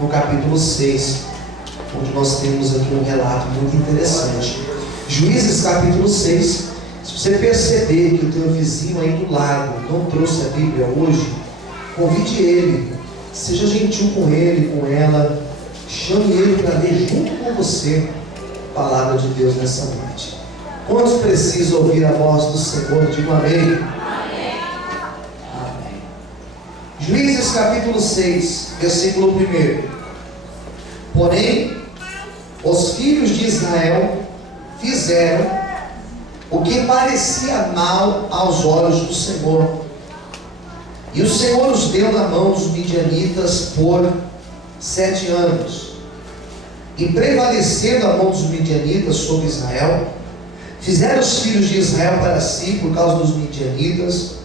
no capítulo 6, onde nós temos aqui um relato muito interessante. Juízes capítulo 6. Se você perceber que o teu vizinho aí do lado não trouxe a Bíblia hoje, convide ele, seja gentil com ele, com ela, chame ele para ler junto com você a palavra de Deus nessa noite. Quantos precisam ouvir a voz do Senhor? Digo amém. Amém. Juízes capítulo 6, versículo 1. Porém, os filhos de Israel fizeram o que parecia mal aos olhos do Senhor, e o Senhor os deu na mão dos midianitas por 7 anos. E prevalecendo a mão dos midianitas sobre Israel, fizeram os filhos de Israel para si, por causa dos midianitas,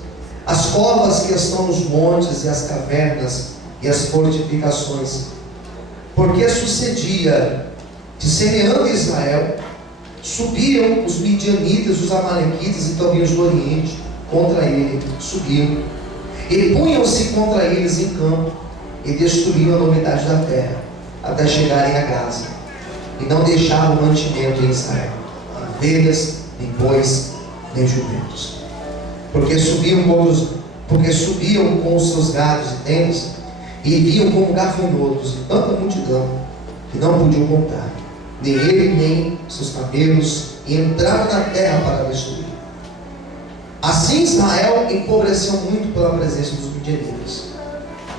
as covas que estão nos montes e as cavernas e as fortificações. Porque sucedia que, semeando Israel, subiam os midianitas, os amalequitas e também os do Oriente contra ele, subiam e punham-se contra eles em campo e destruíam a novidade da terra até chegarem a Gaza, e não deixavam mantimento em Israel, nem ovelhas, nem bois, nem jumentos, porque subiam com os seus gados e tendas e viam como gafanhotos de tanta multidão que não podiam contar, nem ele nem seus camelos, e entraram na terra para destruir. Assim Israel empobreceu muito pela presença dos midianitas.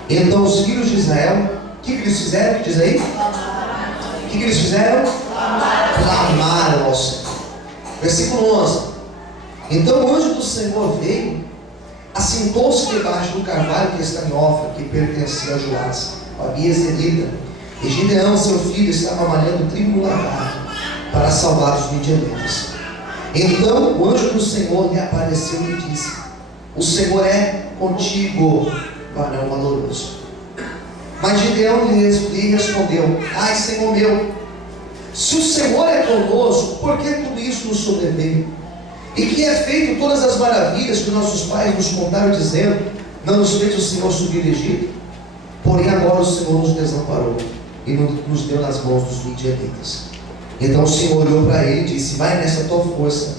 Então os filhos de Israel, o que eles fizeram? Diz aí? O que eles fizeram? Clamaram ao Senhor. Versículo 11. Então o anjo do Senhor veio, assentou-se debaixo do carvalho que está em Ofra, que pertencia a Joás, a Abiezerita. E Gideão, seu filho, estava malhando trigo no lagar para salvar os midianitas. Então o anjo do Senhor lhe apareceu e disse: o Senhor é contigo, varão valoroso. Mas Gideão lhe respondeu: ai, Senhor meu, se o Senhor é conosco, por que tudo isso nos sobreveio? E que é feito todas as maravilhas que nossos pais nos contaram, dizendo: não nos fez o Senhor subir do Egito? Porém agora o Senhor nos desamparou e nos deu nas mãos dos midianitas. Então o Senhor olhou para ele e disse: vai nessa tua força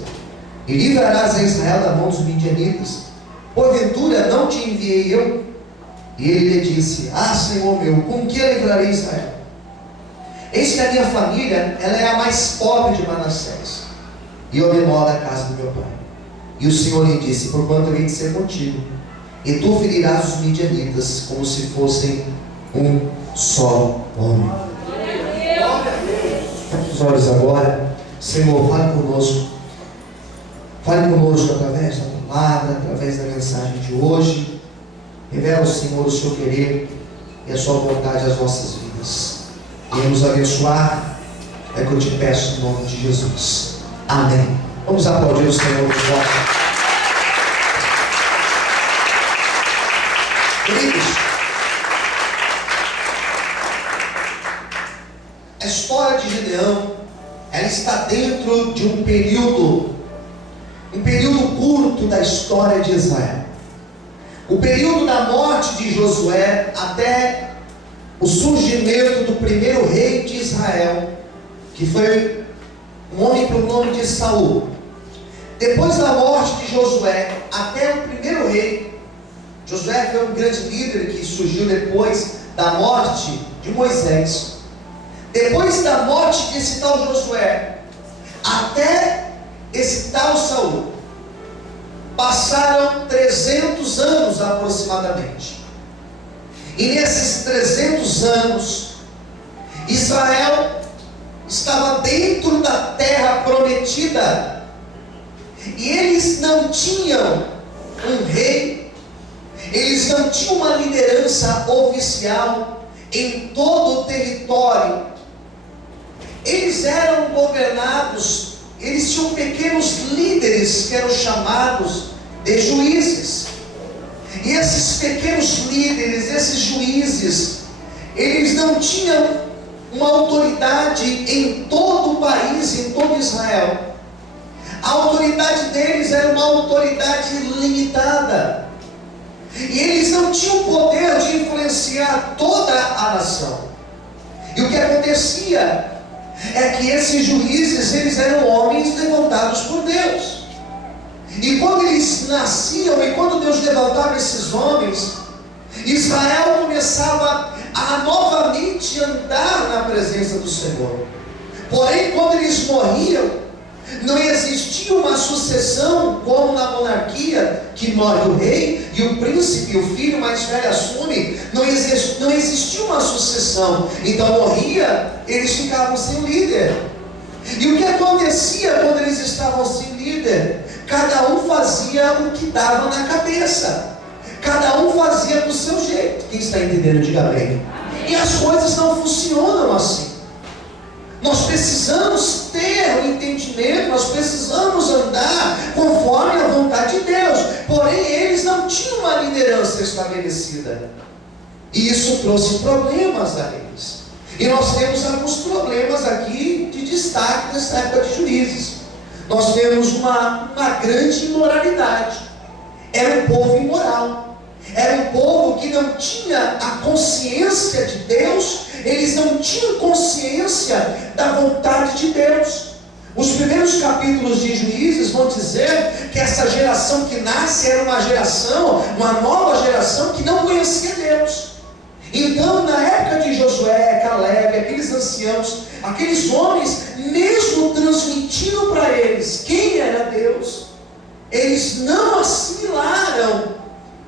e livrarás a Israel da mão dos midianitas. Porventura não te enviei eu? E ele lhe disse: ah, Senhor meu, com que livrarei Israel? Eis que a minha família, ela é a mais pobre de Manassés, e o menor da casa do meu pai. E o Senhor lhe disse: porquanto hei de ser contigo, e tu ferirás os midianitas como se fossem um só homem. Feche os olhos agora. Senhor, fale conosco. Fale conosco através da palavra, através da mensagem de hoje. Revela, Senhor, o seu querer e a sua vontade às nossas vidas. Venha nos abençoar, é que eu te peço em nome de Jesus. Amém. Vamos aplaudir o Senhor de volta. Queridos, a história de Gideão, ela está dentro de um período curto da história de Israel. O período da morte de Josué até o surgimento do primeiro rei de Israel, que foi um homem pelo nome de Saul. Depois da morte de Josué até o primeiro rei, Josué foi um grande líder que surgiu depois da morte de Moisés. Depois da morte desse tal Josué até esse tal Saul, passaram 300 anos aproximadamente. E nesses 300 anos, Israel estava dentro da terra prometida, e eles não tinham um rei, eles não tinham uma liderança oficial em todo o território. Eles eram governados, eles tinham pequenos líderes que eram chamados de juízes. E esses pequenos líderes, esses juízes, eles não tinham uma autoridade em todo o país, em todo Israel. A autoridade deles era uma autoridade limitada. E eles não tinham o poder de influenciar toda a nação. E o que acontecia é que esses juízes, eles eram homens levantados por Deus. E quando eles nasciam, e quando Deus levantava esses homens, Israel começava a novamente andar na presença do Senhor. Porém, quando eles morriam, não existia uma sucessão como na monarquia, que morre o rei e o príncipe, o filho mais velho assume. Não existia uma sucessão. Então morria, eles ficavam sem líder. E o que acontecia quando eles estavam sem líder? Cada um fazia o que dava na cabeça. Cada um fazia do seu jeito. Quem está entendendo, diga amém. E as coisas não funcionam assim. Nós precisamos ter o entendimento, nós precisamos andar conforme a vontade de Deus. Porém, eles não tinham uma liderança estabelecida. E isso trouxe problemas a eles. E nós temos alguns problemas aqui de destaque nessa época de juízes. Nós temos uma grande imoralidade. Era um povo imoral. Era um povo que não tinha a consciência de Deus. Eles não tinham consciência da vontade de Deus. Os primeiros capítulos de Juízes vão dizer que essa geração que nasce era uma nova geração que não conhecia Deus. Então, na época de Josué, Caleb, aqueles anciãos, aqueles homens, mesmo transmitindo para eles quem era Deus, eles não assimilaram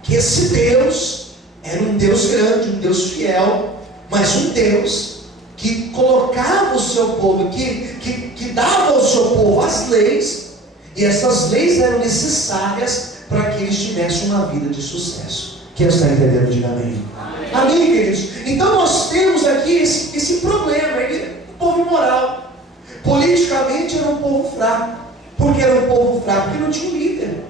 que esse Deus era um Deus grande, um Deus fiel, mas um Deus que colocava o seu povo, que dava ao seu povo as leis, e essas leis eram necessárias para que eles tivessem uma vida de sucesso. Quem está entendendo, diga amém. Amém, queridos? Então nós temos aqui esse problema, um povo imoral. Politicamente era um povo fraco. Por que era um povo fraco? Porque não tinha um líder,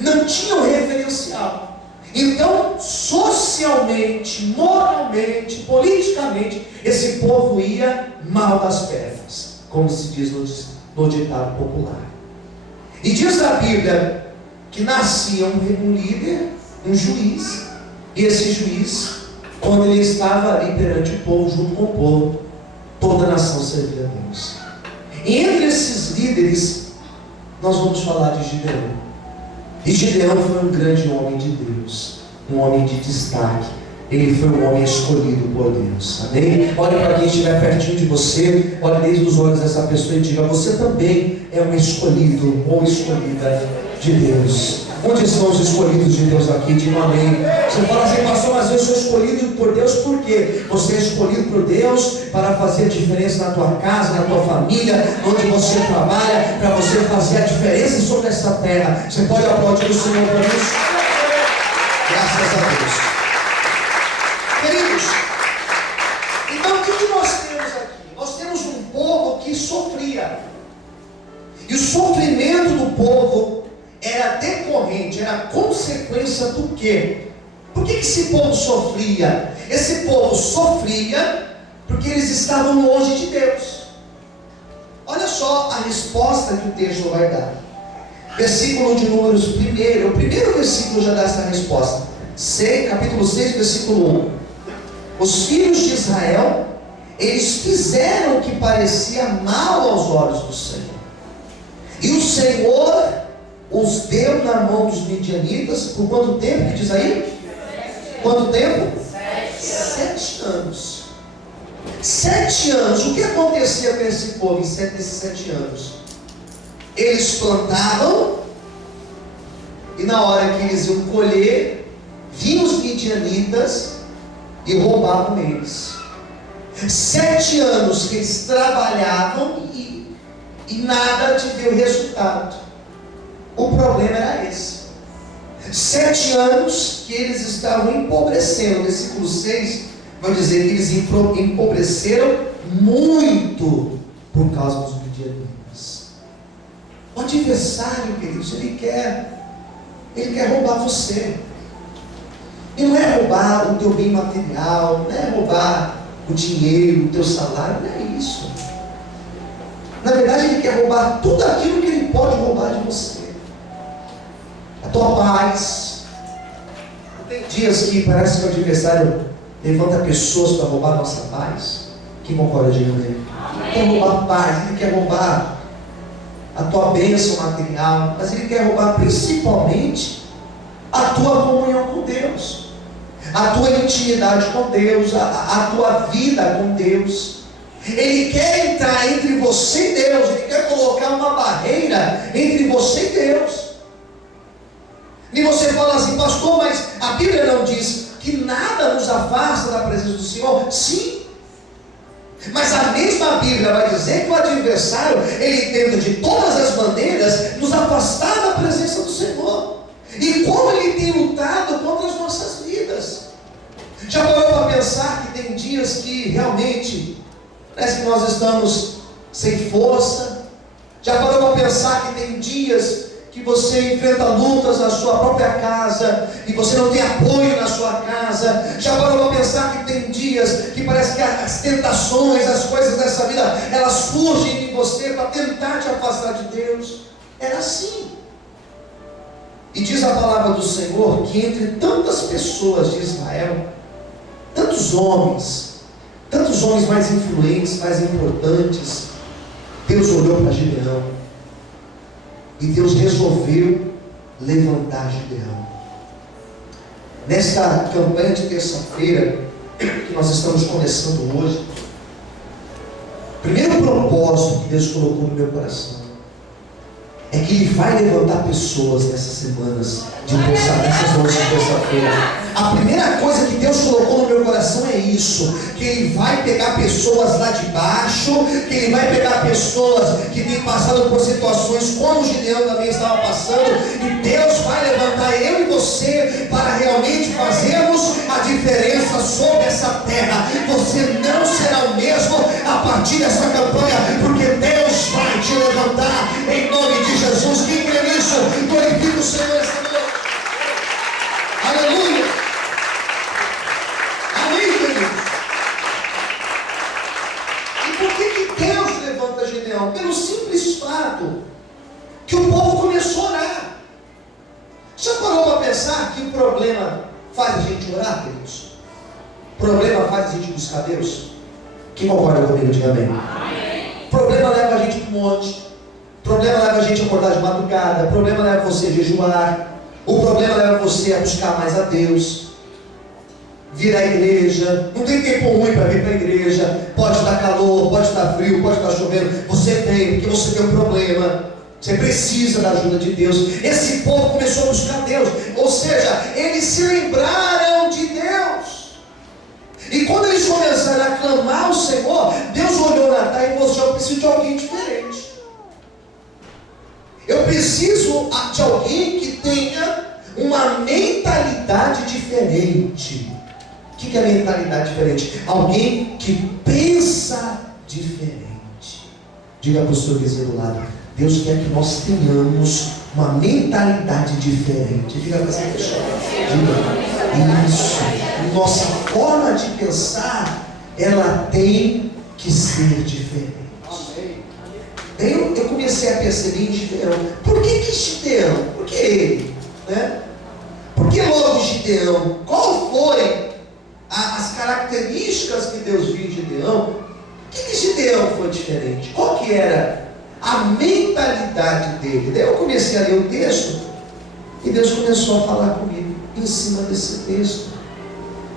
não tinha um referencial. Então, socialmente, moralmente, politicamente, esse povo ia mal das pernas, como se diz no ditado popular. E diz a Bíblia que nascia um líder, um juiz, e esse juiz, quando ele estava ali perante o povo, junto com o povo, toda a nação servia a Deus. E entre esses líderes, nós vamos falar de Gideão. E Gideão foi um grande homem de Deus, um homem de destaque. Ele foi um homem escolhido por Deus. Amém? Olhe para quem estiver pertinho de você, olhe desde os olhos dessa pessoa e diga: você também é um escolhido ou escolhida de Deus. Onde estão os escolhidos de Deus aqui? Diga um amém. Você fala assim: pastor, mas eu sou escolhido por Deus. Por quê? Você é escolhido por Deus para fazer a diferença na tua casa, na tua família, onde você trabalha, para você fazer a diferença sobre essa terra. Você pode aplaudir o Senhor por isso? Graças a Deus. Queridos, então o que nós temos aqui? Nós temos um povo que sofria. E o sofrimento do povo era decorrente, era consequência do quê? Por que esse povo sofria? Esse povo sofria porque eles estavam longe de Deus. Olha só a resposta que o texto vai dar. Versículo de Números, o primeiro versículo já dá essa resposta. Capítulo 6, versículo 1. Os filhos de Israel, eles fizeram o que parecia mal aos olhos do Senhor. E o Senhor os deu na mão dos midianitas por quanto tempo que diz aí? Quanto tempo? 7 anos. 7 anos. O que acontecia com esse povo nesses 7 anos? Eles plantavam, e na hora que eles iam colher, vinham os midianitas e roubavam eles. 7 anos que eles trabalhavam e nada te deu resultado. O problema era esse. 7 anos que eles estavam empobrecendo. Versículo 6 vai dizer que eles empobreceram muito por causa dos midianitas. O adversário, queridos, ele quer roubar você. E não é roubar o teu bem material, não é roubar o dinheiro, o teu salário, não é isso. Na verdade, ele quer roubar tudo aquilo que ele pode roubar de você. A tua paz. Tem dias que parece que o adversário levanta pessoas para roubar a nossa paz. Quem concorda, diga amém. Ele quer roubar paz, ele quer roubar a tua bênção material, mas ele quer roubar principalmente a tua comunhão com Deus, a tua intimidade com Deus, a tua vida com Deus. Ele quer entrar entre você e Deus, ele quer colocar uma barreira entre você e Deus. E você fala assim, pastor, mas a Bíblia não diz que nada nos afasta da presença do Senhor? Sim, mas a mesma Bíblia vai dizer que o adversário, ele tenta de todas as maneiras nos afastar da presença do Senhor. E como ele tem lutado contra as nossas vidas. Já parou para pensar que tem dias que realmente parece que nós estamos sem força? Já parou para pensar que tem dias que você enfrenta lutas na sua própria casa e você não tem apoio na sua casa? Já parou para pensar que tem dias que parece que as tentações, as coisas dessa vida, elas surgem em você para tentar te afastar de Deus? Era assim. E diz a palavra do Senhor que entre tantas pessoas de Israel, tantos homens mais influentes, mais importantes, Deus olhou para Gideão e Deus resolveu levantar Gideão. Nesta campanha de terça-feira que nós estamos começando hoje, o primeiro propósito que Deus colocou no meu coração é que Ele vai levantar pessoas nessas semanas nessas noites de terça-feira. A primeira coisa que Deus colocou no meu coração é isso, que Ele vai pegar pessoas lá de baixo, que Ele vai pegar pessoas que têm passado por situações como Gideão também estava passando, e Deus vai levantar eu e você para realmente fazermos a diferença sobre essa terra. Você não será o mesmo a partir dessa campanha, porque Deus vai te levantar em nome de Jesus. Quem crê nisso, glorifica o Senhor essa noite. Aleluia. Amém, queridos? E por que Deus levanta Gideão? Pelo simples fato que o povo começou a orar. Já parou para pensar que o problema faz a gente orar, queridos? O problema faz a gente buscar Deus? Quem concorda comigo, diga amém. O problema leva a gente para o monte. O problema leva a gente a acordar de madrugada. O problema leva você a jejuar. O problema leva você a buscar mais a Deus, vir à igreja. Não tem tempo ruim para vir para a igreja. Pode estar calor, pode estar frio, pode estar chovendo. Você tem, porque você tem um problema. Você precisa da ajuda de Deus. Esse povo começou a buscar Deus, ou seja, eles se lembraram de Deus. E quando eles começaram a clamar ao Senhor, Deus olhou na terra e falou assim: eu preciso de alguém diferente. Eu preciso de alguém que tenha uma mentalidade diferente. O que é mentalidade diferente? Alguém que pensa diferente. Diga para o seu vizinho do lado: Deus quer que nós tenhamos uma mentalidade diferente. Diga para essa pessoa. Diga isso. Nossa forma de pensar, ela tem que ser diferente. Eu comecei a perceber em Gideão. Por que Gideão? Por que ele? Né? Por que logo Gideão? Qual foi as características que Deus viu em Gideão? Por que Gideão foi diferente? Qual que era a mentalidade dele? Daí eu comecei a ler o texto e Deus começou a falar comigo em cima desse texto,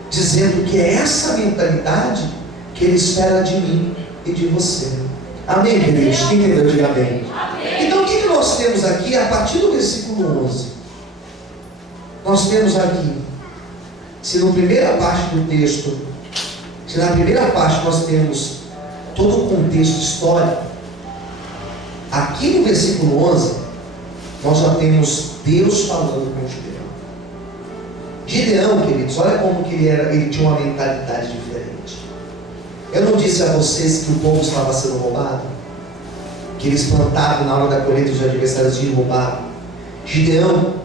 dizendo que é essa mentalidade que Ele espera de mim e de você. Amém, queridos? Quem entendeu, diga amém. Então o que nós temos aqui a partir do versículo 11? Nós temos aqui, se na primeira parte do texto, se na primeira parte nós temos todo o contexto histórico, aqui no versículo 11 nós já temos Deus falando com Gideão. Gideão, queridos, olha como que ele tinha uma mentalidade diferente. Eu não disse a vocês que o povo estava sendo roubado? Que eles plantavam na hora da colheita, os adversários iam roubar. Gideão,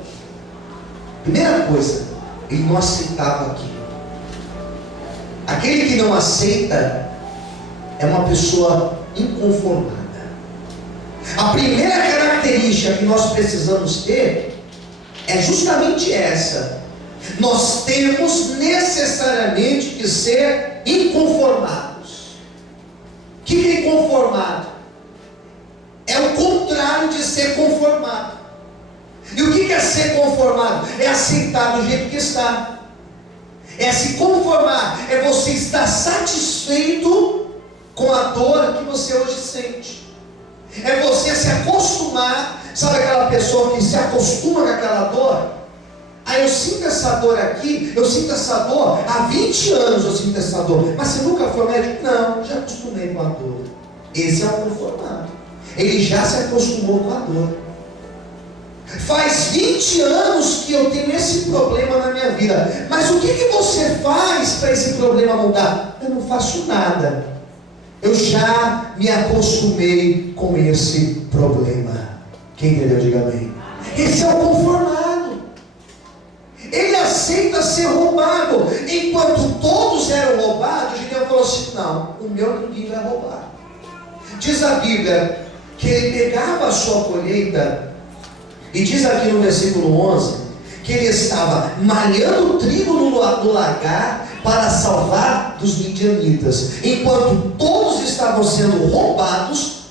primeira coisa, ele não aceitava aquilo. Aquele que não aceita é uma pessoa inconformada. A primeira característica que nós precisamos ter é justamente essa. Nós temos necessariamente que ser inconformados. aceitar do jeito que está. É se conformar, é você estar satisfeito com a dor que você hoje sente. É você se acostumar, sabe aquela pessoa que se acostuma com aquela dor? Aí eu sinto essa dor aqui, eu sinto essa dor, há 20 anos eu sinto essa dor. Mas você nunca foi médico? Não, já acostumei com a dor. Esse é o conformado. Ele já se acostumou com a dor. Faz 20 anos que eu tenho esse problema na minha vida. Mas o que você faz para esse problema mudar? Eu não faço nada. Eu já me acostumei com esse problema. Quem entendeu, diga amém. Esse é o conformado. Ele aceita ser roubado. Enquanto todos eram roubados, Gideão falou assim: não, o meu ninguém vai roubar. Diz a Bíblia que ele pegava a sua colheita, e diz aqui no versículo 11, que ele estava malhando trigo no lagar para salvar dos midianitas. Enquanto todos estavam sendo roubados,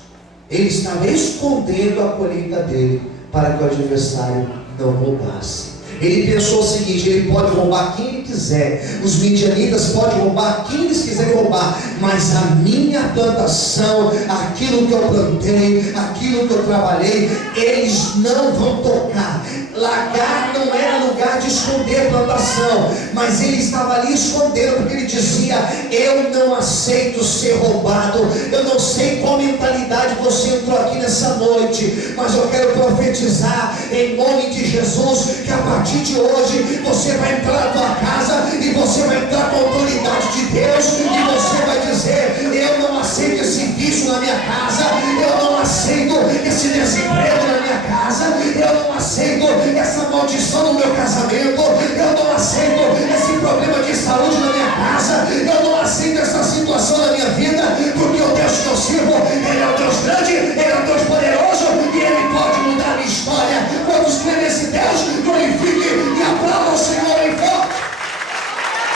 ele estava escondendo a colheita dele, para que o adversário não roubasse. Ele pensou o seguinte: ele pode roubar quem ele quiser, os midianitas podem roubar quem eles quiserem roubar, mas a minha plantação, aquilo que eu plantei, aquilo que eu trabalhei, eles não vão tocar. Lagar não era lugar de esconder a plantação, mas ele estava ali escondendo, porque ele dizia: eu não aceito ser roubado. Eu não sei qual mentalidade você entrou aqui nessa noite, mas eu quero profetizar em nome de Jesus, que a partir de hoje você vai entrar na tua casa e você vai entrar com a autoridade de Deus, e você vai dizer: eu não aceito esse vício na minha casa, eu não aceito esse desemprego na minha casa, eu não aceito essa maldição no meu casamento, eu não aceito esse problema de saúde na minha casa, eu não aceito essa situação na minha vida, porque o Deus que eu sirvo, Ele é um Deus grande, Ele é um Deus poderoso, e Ele pode mudar a minha história. Quantos creem nesse Deus, glorifique e aplauda o Senhor em forte.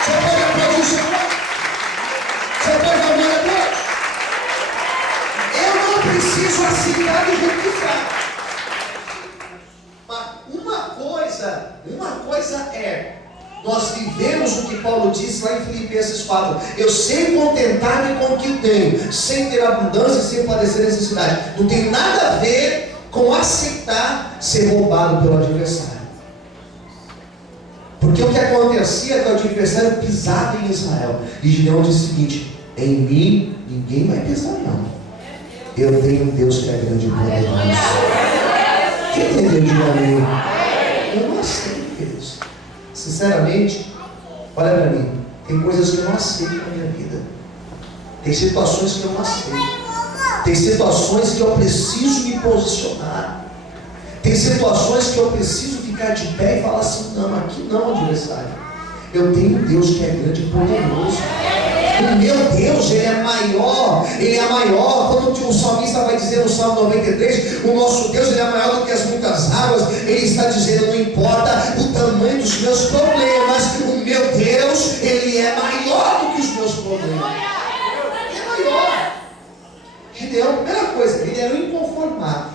Você pode aplaudir o Senhor? Você pode dar glória a Deus? Eu não preciso aceitar do jeito que está. Uma coisa é, nós vivemos o que Paulo disse lá em Filipenses 4: eu sei contentar-me com o que tenho, sem ter abundância, sem padecer necessidade. Não tem nada a ver com aceitar ser roubado pelo adversário. Porque o que acontecia é que o adversário pisava em Israel, e Gideão disse o seguinte: em mim ninguém vai pisar não. Eu tenho um Deus que é grande e poderoso. Quem entendeu de mim? Eu não aceito isso. Sinceramente, olha para mim, tem coisas que eu não aceito na minha vida. Tem situações que eu não aceito. Tem situações que eu preciso me posicionar. Tem situações que eu preciso ficar de pé e falar assim: não, aqui não, adversário. Eu tenho um Deus que é grande e poderoso. O meu Deus, Ele é maior. Ele é maior. Quando o salmista vai dizer no Salmo 93, o nosso Deus, Ele é maior do que as muitas águas. Ele está dizendo: não importa o tamanho dos meus problemas, o meu Deus, Ele é maior do que os meus problemas. Ele é maior. Gideão, primeira coisa, ele era um inconformado.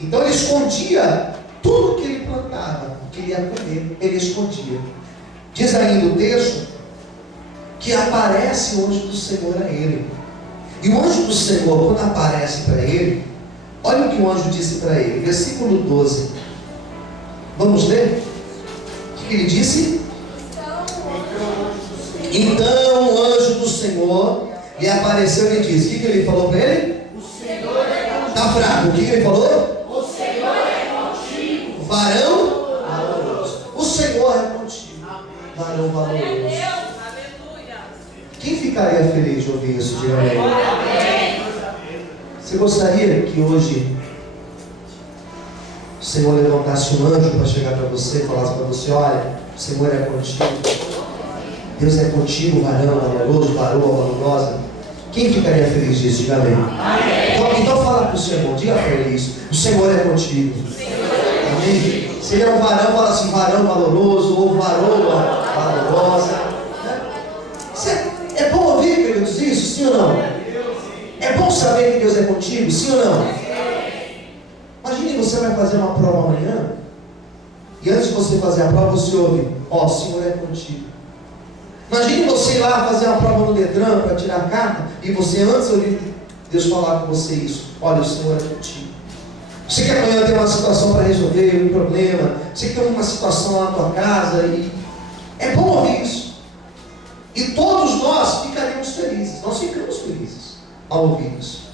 Então ele escondia tudo que ele plantava, o que ele ia comer, ele escondia. Diz ainda o texto que aparece o anjo do Senhor a ele. E o anjo do Senhor, quando aparece para ele, olha o que o anjo disse para ele, versículo 12. Vamos ler? O que ele disse? Então o anjo do Senhor lhe apareceu e lhe disse: o que ele falou para ele? O Senhor é contigo. Está fraco, o que ele falou? O Senhor é contigo. Varão valoroso. O Senhor é contigo. Varão valoroso. Quem ficaria feliz de ouvir isso? Diga amém. Você gostaria que hoje o Senhor levantasse um anjo para chegar para você e falasse para você: olha, o Senhor é contigo, Deus é contigo, varão valoroso, varoa valorosa? Quem ficaria feliz disso? Diga amém. Então fala para o seu irmão, diga para ele isso: o Senhor é contigo. Amém? Se ele é um varão, fala assim: varão valoroso, ou varoa valorosa. É bom ouvir, queridos, isso, sim ou não? É bom saber que Deus é contigo, sim ou não? Imagine, você vai fazer uma prova amanhã, E antes de você fazer a prova, você ouve: ó, o Senhor é contigo. Imagine você ir lá fazer uma prova no Detran para tirar a carta, e você antes ouvir Deus falar com você isso: olha, o Senhor é contigo. Você que amanhã tem uma situação para resolver, um problema, você que tem uma situação lá na tua casa, e é bom ouvir isso. E todos nós ficaremos felizes, nós ficamos felizes ao ouvir isso.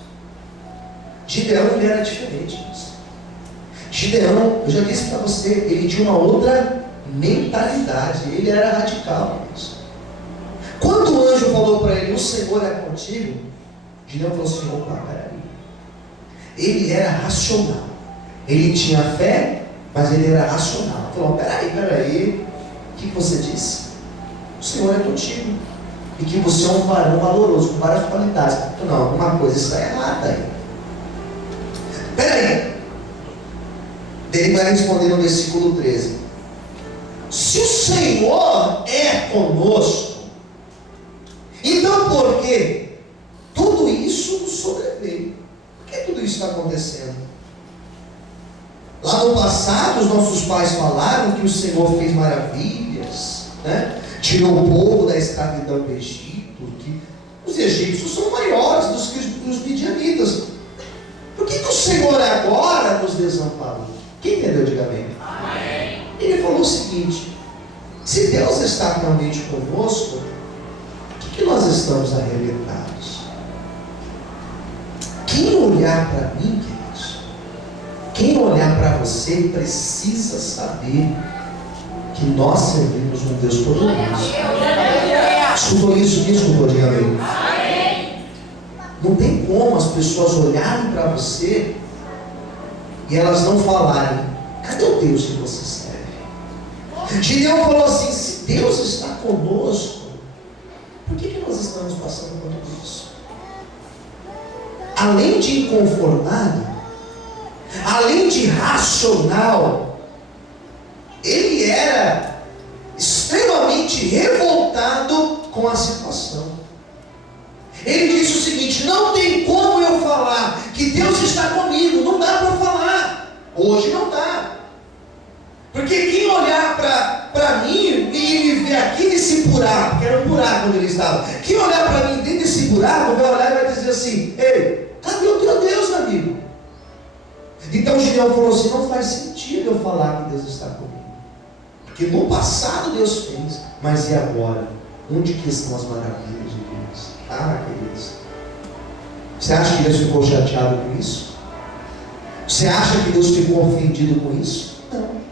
Gideão, ele era diferente disso. Gideão, eu já disse para você, ele tinha uma outra mentalidade, ele era radical nisso. Quando o anjo falou para ele: o Senhor é contigo, Gideão falou assim: opa, peraí. Ele era racional, ele tinha fé, mas ele era racional. Ele falou: peraí, o que você disse? O Senhor é contigo, e que você é um varão valoroso, com várias qualidades. Não, alguma coisa está errada aí. Peraí. Ele vai responder no versículo 13: se o Senhor é conosco, então por que tudo isso nos sobreveio? Por que tudo isso está acontecendo? Lá no passado, os nossos pais falaram que o Senhor fez maravilhas, né? Tirou o povo da escravidão do Egito, que os egípcios são maiores do que os midianitas. Por que o Senhor agora nos desamparou? Quem entendeu? Diga amém. Amém. Ele falou o seguinte: se Deus está realmente conosco, por que nós estamos arrebentados? Quem olhar para mim, queridos, quem olhar para você, precisa saber que nós servimos um Deus poderoso. Escutou isso? Quem escutou? Diga amém. Não tem como as pessoas olharem para você e elas não falarem: cadê o Deus que você serve? Gideão falou assim: se Deus está conosco, por que nós estamos passando por tudo isso? Além de inconformado, além de racional, ele era extremamente revoltado com a situação. Ele disse o seguinte: não tem como eu falar que Deus está comigo, não dá para falar, hoje não dá, porque quem olhar para mim e me ver aqui nesse buraco, porque era um buraco onde ele estava, quem olhar para mim dentro desse buraco vai olhar e vai dizer assim: ei, cadê o teu Deus, amigo? Então Gideão falou assim: não faz sentido eu falar que Deus está comigo, porque no passado Deus fez, mas e agora? Onde que estão as maravilhas de Deus? Ah, queridos, você acha que Deus ficou chateado com isso? Você acha que Deus ficou ofendido com isso? Não.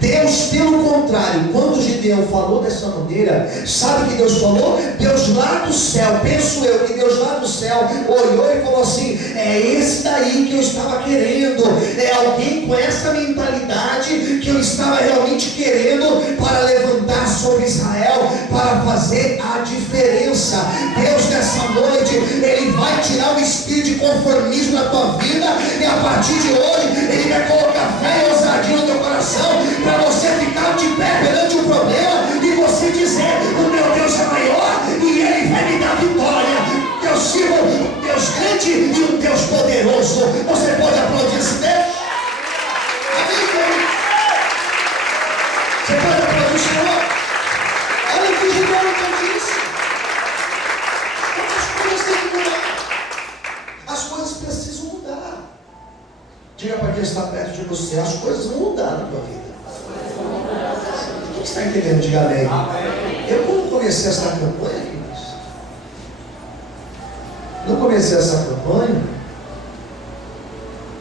Deus, pelo contrário, quando Gideão falou dessa maneira, sabe o que Deus falou? Deus lá do céu, penso eu que Deus lá do céu olhou e falou assim: é esse daí que eu estava querendo, é alguém com essa mentalidade que eu estava realmente querendo para levantar sobre Israel, para fazer a diferença. Deus, nessa noite, Ele vai tirar o espírito de conformismo da tua vida, e a partir de hoje Ele vai colocar fé e ousadia no teu coração, para você ficar de pé perante o problema e você dizer: o meu Deus é maior e Ele vai me dar vitória. Eu sirvo um Deus grande e um Deus poderoso. Você pode aplaudir esse Deus? Amém, querido? Você pode aplaudir o Senhor? Olha o que Gideão disse: as coisas têm que mudar, as coisas precisam mudar. Diga para quem está perto de você: as coisas vão mudar na tua vida. O que você está entendendo? Diga amém. Eu, quando comecei essa campanha, queridos, não comecei essa campanha,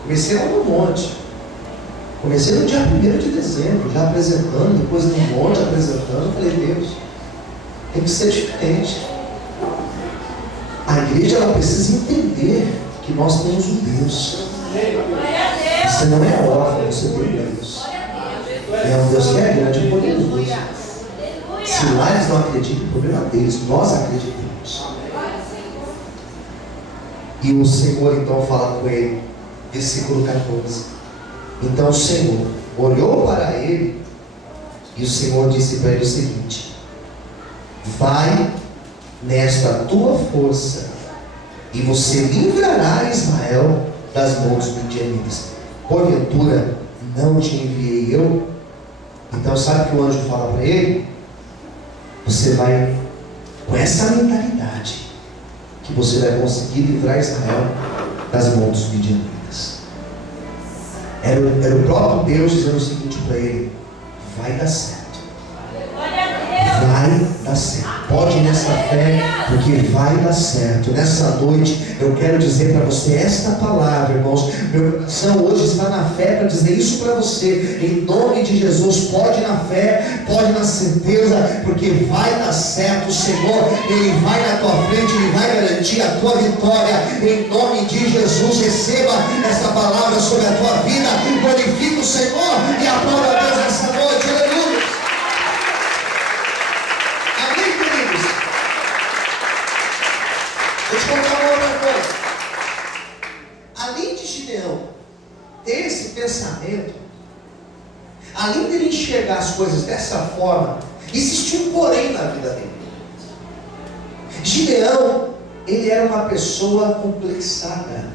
comecei lá no monte. Comecei no dia 1º de dezembro, já apresentando, depois no monte apresentando. Eu falei: Deus, tem que ser diferente. A igreja, ela precisa entender que nós temos um Deus. Você não é órfão, você tem um Deus. É um Deus que é grande e poderoso. Se lá eles não acreditam, o problema deles, nós acreditamos. E o Senhor então fala com ele, versículo 14: então o Senhor olhou para ele, e o Senhor disse para ele o seguinte: vai nesta tua força, e você livrará Israel das mãos dos midianitas. Porventura não te enviei eu? Então sabe o que o anjo fala para ele? Você vai, com essa mentalidade, que você vai conseguir livrar Israel das mãos dos midianitas. Era o próprio Deus dizendo o seguinte para ele: vai dar certo. Vai dar certo. Pode ir nessa fé, porque vai dar certo. Nessa noite eu quero dizer para você esta palavra, irmãos. Meu coração hoje está na fé para dizer isso para você. Em nome de Jesus, pode ir na fé, pode ir na certeza, porque vai dar certo. O Senhor, Ele vai na tua frente, Ele vai garantir a tua vitória. Em nome de Jesus, receba essa palavra sobre a tua vida. Glorifique o Senhor e aplauda a Deus nessa noite. Aleluia. Vou te contar uma outra coisa. Além de Gideão ter esse pensamento, além de ele enxergar as coisas dessa forma, existe um porém na vida dele. Gideão, ele era uma pessoa complexada.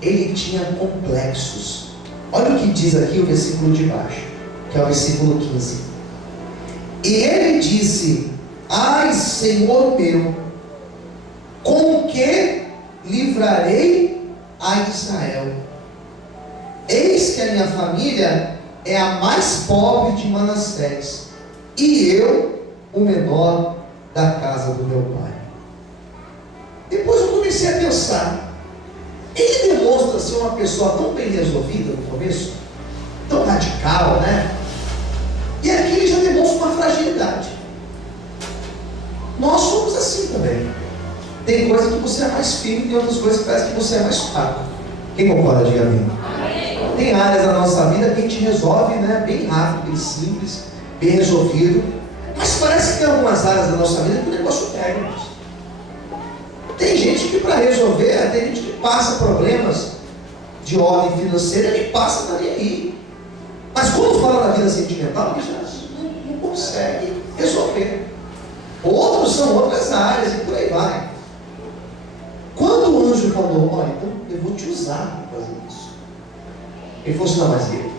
Ele tinha complexos. Olha o que diz aqui o versículo de baixo, que é o versículo 15. E ele disse: ai, Senhor meu, com que livrarei a Israel? Eis que a minha família é a mais pobre de Manassés, e eu, o menor da casa do meu pai. Depois eu comecei a pensar, ele demonstra ser uma pessoa tão bem resolvida no começo, tão radical, né? E aqui ele já demonstra uma fragilidade. Nós somos assim também. Tem coisa que você é mais firme, tem outras coisas que parece que você é mais fraco. Quem concorda, diga amém. Tem áreas da nossa vida que a gente resolve, né, bem rápido, bem simples, bem resolvido. Mas parece que tem algumas áreas da nossa vida que o negócio pega. Tem gente que para resolver, tem gente que passa problemas de ordem financeira, ele passa dali aí. Mas quando fala na vida sentimental, ele já não consegue resolver. Outros são outras áreas e por aí vai. Quando o anjo falou: olha, então eu vou te usar para fazer isso, ele falou assim: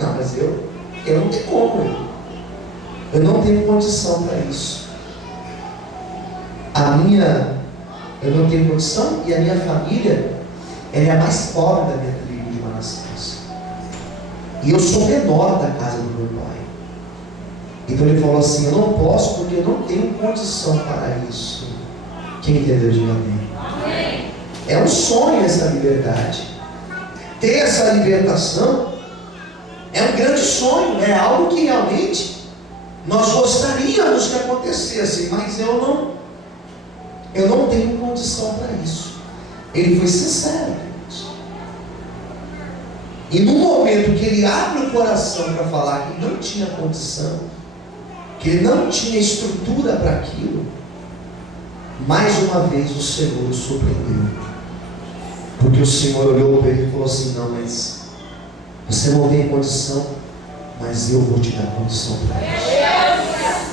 não, mas eu não tenho como, eu não tenho condição para isso. Eu não tenho condição, e a minha família, ela é a mais pobre da minha tribo de Manassés, e eu sou menor da casa do meu pai. Então ele falou assim: eu não posso, porque eu não tenho condição para isso. Quem entendeu, diga amém. É um sonho essa liberdade. Ter essa libertação é um grande sonho, é algo que realmente nós gostaríamos que acontecesse, mas eu não tenho condição para isso. Ele foi sincero. E no momento que ele abre o coração para falar que não tinha condição, que ele não tinha estrutura para aquilo, mais uma vez o Senhor o surpreendeu. Porque o Senhor olhou para ele e falou assim: não, mas você não tem condição, mas eu vou te dar condição para isso.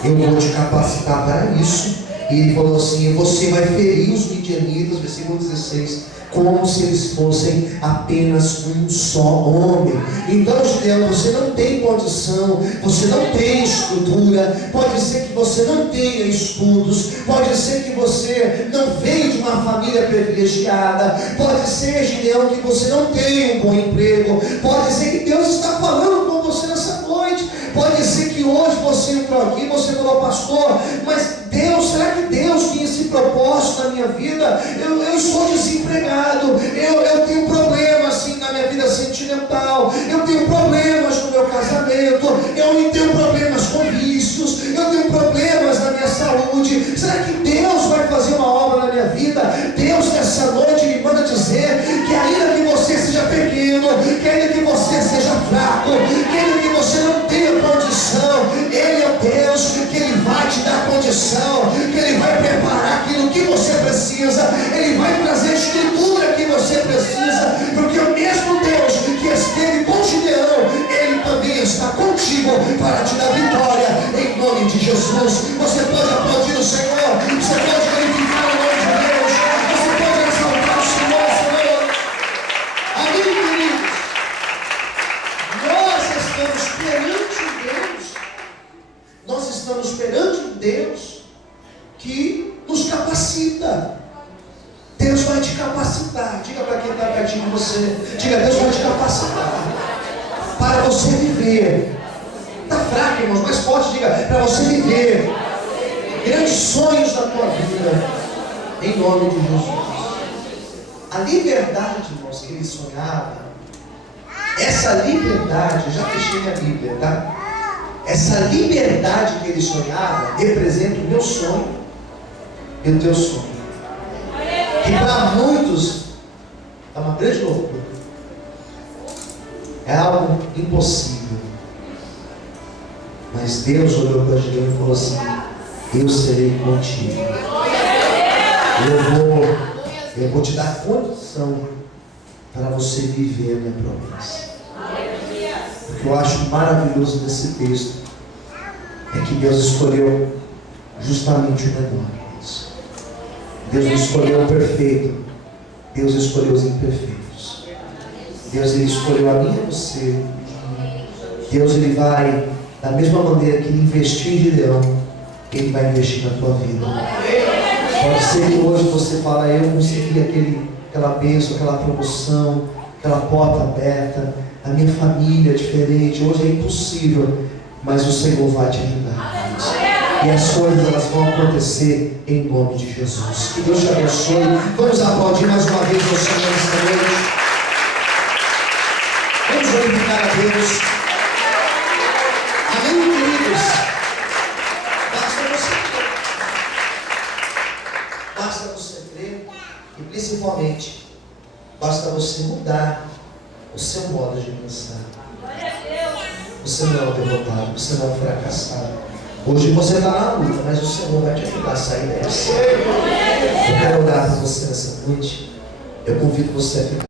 Eu vou te capacitar para isso. E ele falou assim: você vai ferir os midianitas, versículo 16, como se eles fossem apenas um só homem. Então, Gideão, você não tem condição, você não tem estrutura, pode ser que você não tenha estudos, pode ser que você não veio de uma família privilegiada, pode ser, Gideão, que você não tenha um bom emprego, pode ser que Deus está falando com você nessa noite, pode ser que hoje você entrou aqui, você falou: pastor, mas Deus, será que Deus tinha esse propósito na minha vida? Eu estou desempregado, eu tenho problemas assim na minha vida sentimental, eu tenho problemas no meu casamento, eu tenho problemas com vícios, eu tenho problemas na minha saúde. Será que Deus vai fazer uma obra na minha vida? Deus nessa noite me manda dizer que ainda que você seja pequeno, que ainda que você seja fraco, que ainda que você não tenha condição, Ele é o Deus que Ele vai te dar condição, que Ele vai preparar aquilo que você precisa, Ele vai trazer a estrutura que você precisa, porque o mesmo Deus que esteve com Gideão, Ele também está contigo para te dar vitória, em nome de Jesus. Você pode aplaudir o Senhor, você pode glorificar o nome de Deus, você pode exaltar o Senhor. Amém, queridos? Nós estamos perante Deus te capacitar. Diga para quem está pertinho de você. Diga, Deus vai te capacitar para você viver. Está fraco, irmãos, mais forte. Diga, para você viver grandes sonhos na tua vida, em nome de Jesus. A liberdade, irmãos, que ele sonhava, essa liberdade, já fechei minha Bíblia, tá? Essa liberdade que ele sonhava representa o meu sonho e o teu sonho, que para muitos é uma grande loucura, é algo impossível. Mas Deus olhou para Gideão e falou assim: eu serei contigo, eu vou te dar condição para você viver a minha promessa. O que eu acho maravilhoso nesse texto é que Deus escolheu justamente o menor. Deus não escolheu o perfeito, Deus escolheu os imperfeitos. Deus, ele escolheu a mim e você. Deus, ele vai, da mesma maneira que ele investiu em Gideão, ele vai investir na tua vida. Pode ser que hoje você fala: eu consegui aquela bênção, aquela promoção, aquela porta aberta, a minha família é diferente, hoje é impossível, mas o Senhor vai te ajudar. E as coisas, elas vão acontecer em nome de Jesus. Que Deus te abençoe. Vamos aplaudir mais uma vez o Senhor nesta noite. Vamos glorificar a Deus. Amém, queridos? Basta você crer e principalmente basta você mudar o seu modo de pensar. Você não é um derrotado, você não é um fracassado. Hoje você está na luta, mas o Senhor vai te ajudar a sair dessa. Eu quero orar por você nessa noite. Eu convido você a ficar.